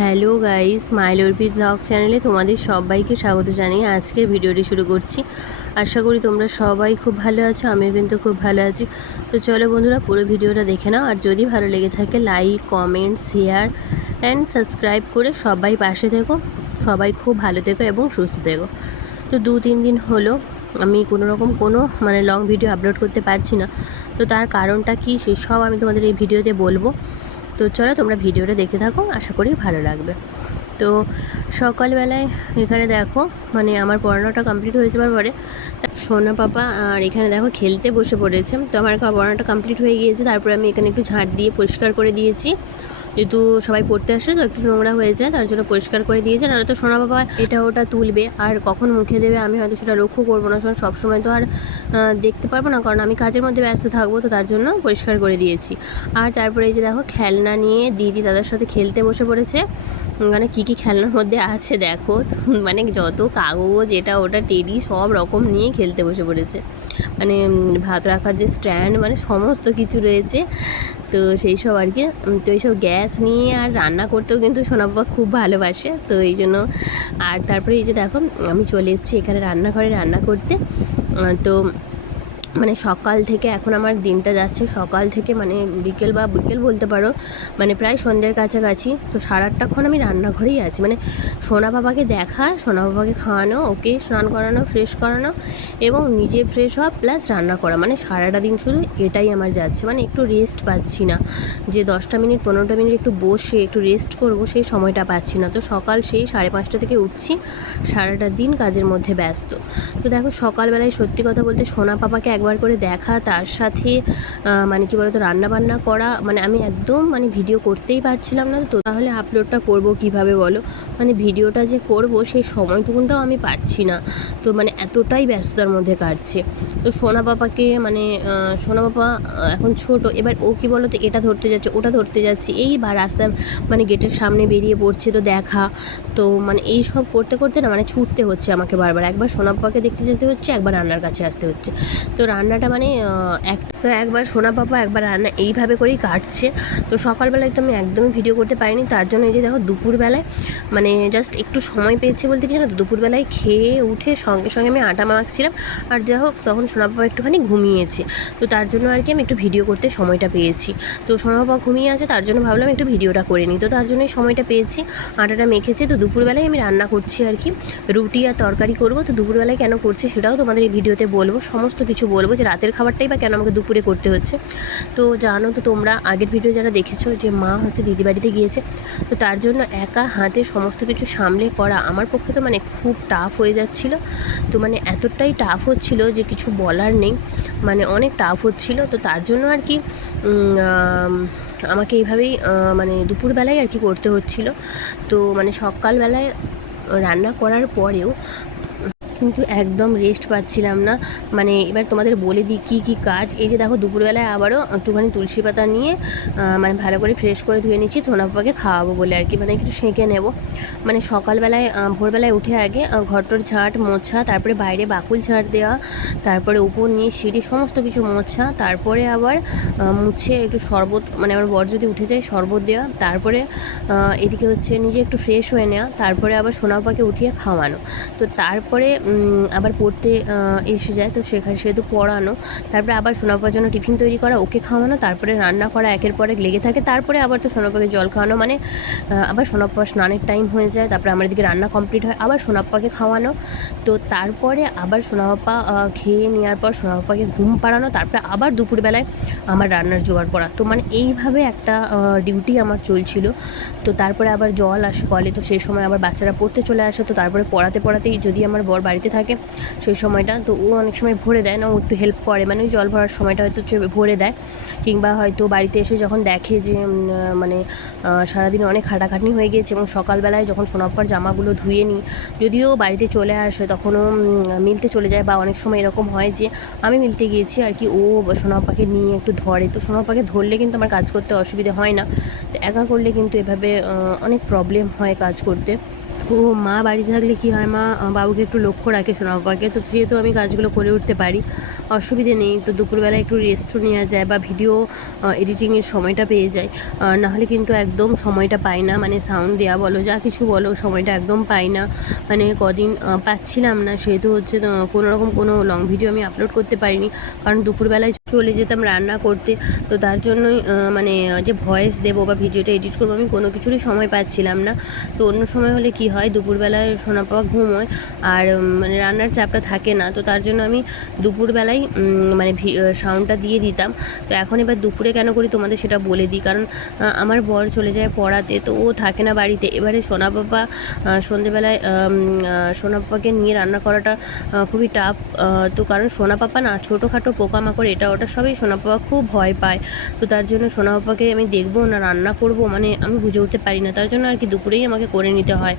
Hello guys মাইল Arpit blog চ্যানেলে তোমাদের সবাইকে স্বাগত জানিয়ে আজকের ভিডিওটি শুরু করছি। আশা করি তোমরা সবাই খুব ভালো আছো, আমিও কিন্তু খুব ভালো আছি। তো চলো বন্ধুরা, পুরো ভিডিওটা দেখে নাও। আর যদি ভালো লেগে থাকে like comment share and subscribe করে সবাই পাশে থেকো। সবাই খুব ভালো থেকো এবং সুস্থ থেকো। তো দু তিন দিন হলো, আমি কোনো রকম কোনো মানে লং ভিডিও আপলোড করতে পারছি না। তো তার কারণটা কি সেসব আমি তোমাদের এই ভিডিওতে বলব। তো চলো তোমরা ভিডিওটা দেখে থাকো, আশা করি ভালো লাগবে। তো সকালবেলায় এখানে দেখো মানে আমার পড়ানোটা কমপ্লিট হয়ে যাওয়ার পরে সোনা পাপা আর এখানে দেখো খেলতে বসে পড়েছে। তো আমার পড়ানোটা কমপ্লিট হয়ে গিয়েছে, তারপরে আমি এখানে একটু ঝাঁট দিয়ে পরিষ্কার করে দিয়েছি। যেহেতু সবাই পড়তে আসে, তো একটু নোংরা হয়ে যায়, তার জন্য পরিষ্কার করে দিয়েছে নাহলে তো সোনা বাবা এটা ওটা তুলবে, আর কখন মুখে দেবে আমি হয়তো সেটা লক্ষ্য করব না। সব সময় তো আর দেখতে পারব না, কারণ আমি কাজের মধ্যে ব্যস্ত থাকব, তো তার জন্য পরিষ্কার করে দিয়েছি। আর তারপরে এই যে দেখো, খেলনা নিয়ে দিদি দাদার সাথে খেলতে বসে পড়েছে। মানে কী কী খেলনার মধ্যে আছে দেখো মানে যত কাগজ, এটা ওটা, টেডি, সব রকম নিয়ে খেলতে বসে পড়েছে। মানে ভাত রাখার যে স্ট্যান্ড মানে সমস্ত কিছু রয়েছে। তো সেই সব আর কি। তো এইসব গ্যাস নিয়ে আর রান্না করতেও কিন্তু সোনাবাবা খুব ভালোবাসে। তো এই জন্য আর তারপরে এই যে দেখো, আমি চলে এসেছি এখানে রান্নাঘরে রান্না করতে। তো মানে সকাল থেকে এখন আমার দিনটা যাচ্ছে। সকাল থেকে মানে বিকেল বা বিকেল বলতে পারো মানে প্রায় সন্ধ্যের কাছাকাছি। তো সাড়ে আটটাক্ষণ আমি রান্নাঘরেই আছি। মানে সোনা বাবাকে দেখা, সোনা বাবাকে খাওয়ানো, ওকে স্নান করানো ফ্রেশ করানো এবং নিজে ফ্রেশ হওয়া প্লাস রান্না করা। মানে সারাটা দিন শুধু এটাই আমার যাচ্ছে। মানে একটু রেস্ট পাচ্ছি না। যে দশটা মিনিট, পনেরোটা মিনিট একটু বসে, একটু রেস্ট করব, সেই সময়টা পাচ্ছি না। তো সকাল সেই সাড়ে পাঁচটা থেকে উঠছি। সারাটা দিন কাজের মধ্যে ব্যস্ত। তো দেখো সকালবেলায় সত্যি কথা বলতে সোনা পাপাকে একবার করে দেখা তার সাথে মানে কি বলতো রান্না বান্না করা মানে আমি একদম মানে ভিডিও করতেই পারছিলাম না। তো তাহলে আপলোডটা করব কীভাবে বলো? মানে ভিডিওটা যে করব সেই সময়টুকুনটাও আমি পাচ্ছি না। তো মানে এতটাই ব্যস্ততার মধ্যে কাটছে। তো সোনা পাপাকে মানে সোনা আহ, এখন ছোট এবার ও কি বলো তো এটা ধরতে যাচ্ছে ওটা ধরতে যাচ্ছে এই বা রাস্তার মানে গেটের সামনে বেরিয়ে পড়ছে তো দেখা। তো মানে এই সব করতে করতে না মানে ছুটতে হচ্ছে আমাকে বারবার। একবার সোনা পাপাকে দেখতে যেতে হচ্ছে একবার রান্নার কাছে আসতে হচ্ছে। তো রান্নাটা মানে এক তো একবার সোনা পাপা একবার রান্না এইভাবে করেই কাটছে। তো সকালবেলায় তো আমি একদমই ভিডিও করতে পারিনি, তার জন্য এই যে দেখো দুপুরবেলায় মানে জাস্ট একটু সময় পেয়েছি বলতে কিছু না তো, দুপুরবেলায় খেয়ে উঠে সঙ্গে সঙ্গে আমি আটা মাখছিলাম। আর যাই হোক, তখন সোনা পাপা একটুখানি ঘুমিয়েছে। তো তার জন্য আর কি আমি একটু ভিডিও করতে সময়টা পেয়েছি। তো সোনা পাপা ঘুমিয়ে আছে, তার জন্য ভাবলাম একটু ভিডিওটা করে নিই। তো তার জন্যই সময়টা পেয়েছি, আটাটা মেখেছে। তো দুপুরবেলায় আমি রান্না করছি আর কি, রুটি আর তরকারি করব। তো দুপুরবেলায় কেন করছি সেটাও তোমাদের এই ভিডিওতে বলব, সমস্ত কিছু বলব যে রাতের খাবারটাই বা কেন আমাকে দুপুরে করতে হচ্ছে। তো জানো তো তোমরা আগের ভিডিও যারা দেখেছ যে মা হচ্ছে দিদি বাড়িতে গিয়েছে, তো তার জন্য একা হাতে সমস্ত কিছু সামলে করা আমার পক্ষে তো মানে খুব টাফ হয়ে যাচ্ছিল। তো মানে এতটাই টাফ হচ্ছিল যে কিছু বলার নেই মানে অনেক টাফ হচ্ছিল। তো তার জন্য আর কি আমাকে এইভাবেই মানে দুপুরবেলায় আর কি করতে হচ্ছিল। তো মানে সকালবেলায় রান্না করার পরেও কিন্তু একদম রেস্ট পাচ্ছিলাম না। মানে এবার তোমাদের বলে দিই কী কী কাজ। এই যে দেখো, দুপুরবেলায় আবারও একটুখানি তুলসী পাতা নিয়ে মানে ভালো করে ফ্রেশ করে ধুয়ে নিচ্ছি ধনা পাপাকে খাওয়াবো বলে আর কি মানে একটু সেঁকে নেব। মানে সকালবেলায় ভোরবেলায় উঠে আগে ঘরটর ঝাঁট, মোছা, তারপরে বাইরে বাকুল ঝাঁট দেওয়া, তারপরে উপর নিয়ে সিঁড়ি, সমস্ত কিছু মোছা, তারপরে আবার মুছে একটু শরবত মানে আমার বর যদি উঠে যায়, শরবত দেওয়া, তারপরে এদিকে হচ্ছে নিজে একটু ফ্রেশ হয়ে নেওয়া, তারপরে আবার সোনাপাকে উঠিয়ে খাওয়ানো। তো তারপরে আবার পড়তে এসে যায়, তো সেখানে সেহেতু পড়ানো। তারপরে আবার সোনাপার জন্য টিফিন তৈরি করা, ওকে খাওয়ানো, তারপরে রান্না করা, একের পর এক লেগে থাকে। তারপরে আবার তো সোনাপাকে জল খাওয়ানো মানে আবার সোনাপ্পা স্নানের টাইম হয়ে যায়, তারপরে আমার এদিকে রান্না কমপ্লিট হয়, আবার সোনাপ্পাকে খাওয়ানো। তো তারপরে আবার সোনাপ্পা খেয়ে নেওয়ার পর সোনাপ্পাকে ঘুম পাড়ানো, তারপরে আবার দুপুরবেলায় আমার রান্নার জোগাড় করা। তো মানে এইভাবে একটা ডিউটি আমার চলছিল। তো তারপরে আবার জল আসে কলে, তো সেই সময় আবার বাচ্চারা পড়তে চলে আসে, তো তারপরে পড়াতে, পড়াতেই যদি আমার বর বাড়িতে থাকে সেই সময়টা। তো ও অনেক সময় ভরে দেয় না, ও একটু হেল্প করে। মানে ওই জল ভরার সময়টা হয়তো ভরে দেয়। কিংবা হয়তো বাড়িতে এসে যখন দেখে যে মানে সারাদিন অনেক খাটাখাটনি হয়ে গিয়েছে এবং সকালবেলায় যখন সোনাপ্পার জামাগুলো ধুয়ে নিই, যদিও বাড়িতে চলে আসে তখনও মিলতে চলে যায় বা অনেক সময় এরকম হয় যে, আমি মিলতে গিয়েছি আর কি, ও সোনাপ্পাকে নিয়ে একটু ধরে। তো সোনাপ্পাকে ধরলে কিন্তু আমার কাজ করতে অসুবিধে হয় না। তো একা করলে কিন্তু এভাবে অনেক প্রবলেম হয় কাজ করতে। ও মা বাড়িতে থাকলে কি হয়? মা বাবুকে একটু লক্ষ্য রাখে সোনা বাবাকে তো যেহেতু আমি কাজগুলো করে উঠতে পারি, অসুবিধে নেই। তো দুপুরবেলা একটু রেস্টও নেওয়া যায় বা ভিডিও এডিটিংয়ের সময়টা পেয়ে যায়। নাহলে কিন্তু একদম সময়টা পাই না। মানে সাউন্ড দেওয়া বলো, যা কিছু বলো, সময়টা একদম পাই না। মানে কদিন পাচ্ছিলাম না। সেহেতু হচ্ছে কোনো রকম কোনো লং ভিডিও আমি আপলোড করতে পারিনি। কারণ দুপুরবেলায় চলে যেতাম রান্না করতে। তো তার জন্যই মানে যে ভয়েস দেবো বা ভিডিওটা এডিট করব, আমি কোনো কিছুরই সময় পাচ্ছিলাম না। তো অন্য সময় হলে কি হয়, দুপুরবেলায় সোনা পাওয়া ঘুমোয় আর মানে রান্নার চাপটা থাকে না। তো তার জন্য আমি দুপুরবেলায় মানে সাউন্ডটা দিয়ে দিতাম। তো এখন এবার দুপুরে কেন করি তোমাদের সেটা বলে দিই। কারণ আমার বর চলে যায় পড়াতে, তো ও থাকে না বাড়িতে। এবারে সোনা পাপা সন্ধেবেলায় সোনা পাপাকে নিয়ে রান্না করাটা খুবই টাফ তো কারণ সোনা পাপা না ছোটোখাটো পোকামাকড়, এটা ওটা সবই সোনা পাপা খুব ভয় পায়। তো তার জন্য সোনা পাপাকে আমি দেখব না, রান্না করব মানে আমি বুঝে উঠতে পারি না। তার জন্য আর কি দুপুরেই আমাকে করে নিতে হয়।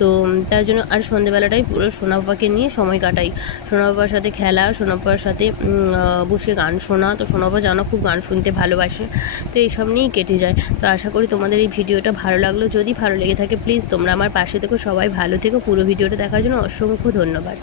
তো তার জন্য আর সন্ধেবেলাটাই পুরো সোনাপাকে নিয়ে সময় কাটাই। সোনাপার সাথে খেলা, সোনাপার সাথে বসে গান শোনা। তো সোনাপা জানো খুব গান শুনতে ভালোবাসে। তো এইসব নিয়েই কেটে যায়। তো আশা করি তোমাদের এই ভিডিওটা ভালো লাগল। যদি ভালো লেগে থাকে প্লিজ তোমরা আমার পাশে থেকো। সবাই ভালো থেকো। পুরো ভিডিওটা দেখার জন্য অসংখ্য ধন্যবাদ।